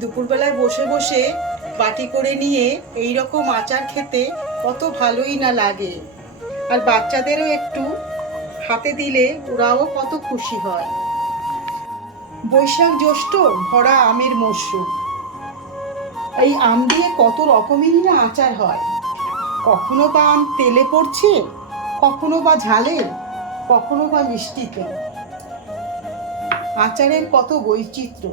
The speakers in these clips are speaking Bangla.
দুপুরবেলায় বসে বসে বাটি করে নিয়ে এই রকম আচার খেতে কত ভালোই না লাগে। আর বাচ্চাদেরও একটু হাতে দিলে ওরাও কত খুশি হয়। বৈশাখ জ্যৈষ্ঠ, ভরা আমের মরশুম। এই আম দিয়ে কত রকমেরই না আচার হয়। কখনো বা আম তেলে পড়ছে, কখনো বা ঝালে, কখনো বা মিষ্টিতে। আচারের কত বৈচিত্র্য।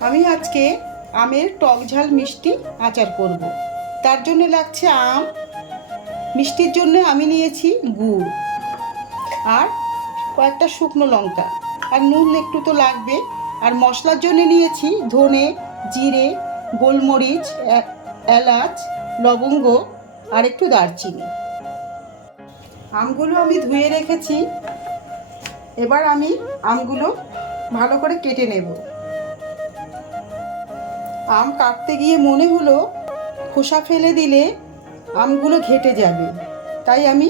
আমি আজকে আমের টক ঝাল মিষ্টি আচার করব। তার জন্য লাগছে আম। মিষ্টির জন্য আমি নিয়েছি গুড় আর কয়েকটা শুকনো লঙ্কা। আর নুন একটু তো লাগবে। আর মশলার জন্য নিয়েছি ধনে, জিরে, গোলমরিচ এলাচ, লবঙ্গ আর একটু দারচিনি। আমগুলো আমি ধুয়ে রেখেছি। এবার আমি আমগুলো ভালো করে কেটে নেব। আম কাটতে গিয়ে মনে হলো খোসা ফেলে দিলে আমগুলো ঘেটে যাবে, তাই আমি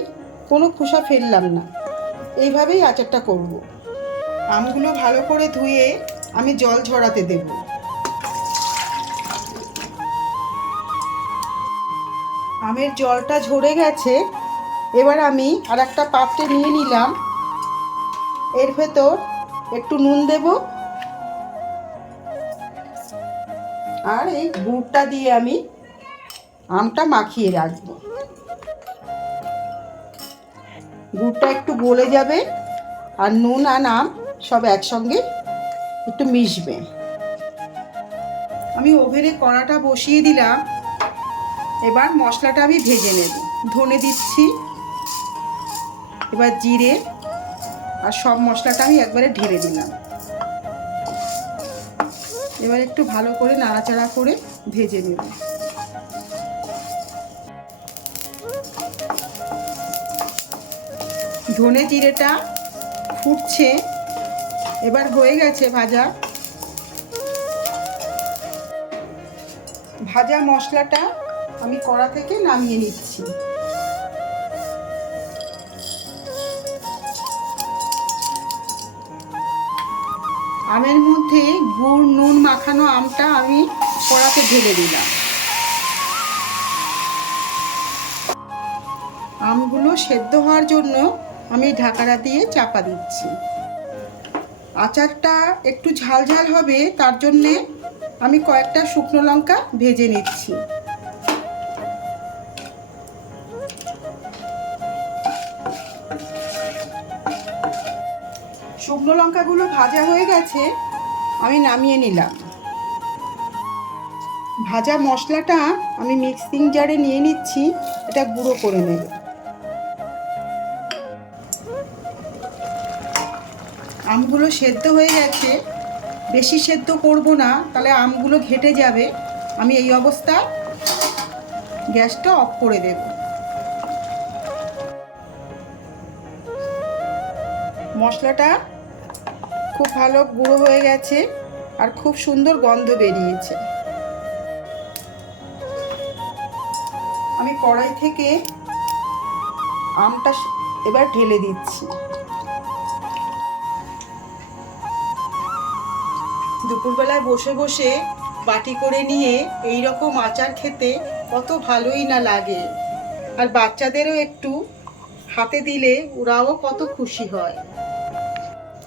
কোনো খোসা ফেললাম না। এইভাবেই আচারটা করব। আমগুলো ভালো করে ধুয়ে আমি জল ঝরাতে দেব। আমের জলটা ঝরে গেছে, এবার আমি আর একটা পাত্রে নিয়ে নিলাম এর ভেতর একটু নুন দেব। আর এই গুড়টা দিয়ে আমি আমটা মাখিয়ে রাখব। গুড়টা একটু গলে যাবে আর নুন আর আম সব একসঙ্গে একটু মিশবে। আমি ওভেনে কড়াটা বসিয়ে দিলাম। এবার মশলাটা আমি ভেজে নেব। ধনে দিচ্ছি, এবার জিরে আর সব মশলাটা আমি একবারে ঢেলে দিলাম। এবার একটু ভালো করে নাড়াচাড়া করে ভেজে নেব। ধনে জিরেটা ফুটছে, এবার হয়ে গেছে ভাজা। ভাজা মশলাটা আমি কড়া থেকে নামিয়ে নিচ্ছি। আমের মধ্যে গুড়, নুন মাখানো আমটা আমি কড়াতে ঢেলে দিলাম। আমগুলো সেদ্ধ হওয়ার জন্য আমি ঢাকাটা দিয়ে চাপা দিচ্ছি। আচারটা একটু ঝাল ঝাল হবে, তার জন্যে আমি কয়েকটা শুকনো লঙ্কা ভেজে নিচ্ছি। শুকনো লঙ্কাগুলো ভাজা হয়ে গেছে, আমি নামিয়ে নিলাম। ভাজা মশলাটা আমি মিক্সিং জারে নিয়ে নিচ্ছি, এটা গুঁড়ো করে নেব। আমগুলো সেদ্ধ হয়ে গেছে। বেশি সেদ্ধ করব না, তাহলে আমগুলো ঘেটে যাবে। আমি এই অবস্থায় গ্যাসটা অফ করে দেব। মশলাটা খুব ভালো গুঁড়ো হয়ে গেছে আর খুব সুন্দর গন্ধ বেরিয়েছে। আমি কড়াই থেকে আমটা এবার ঢেলে দিচ্ছি। দুপুরবেলায় বসে বসে বাটি করে নিয়ে এই রকম আচার খেতে কত ভালোই না লাগে। আর বাচ্চাদেরও একটু হাতে দিলে ওরাও কত খুশি হয়।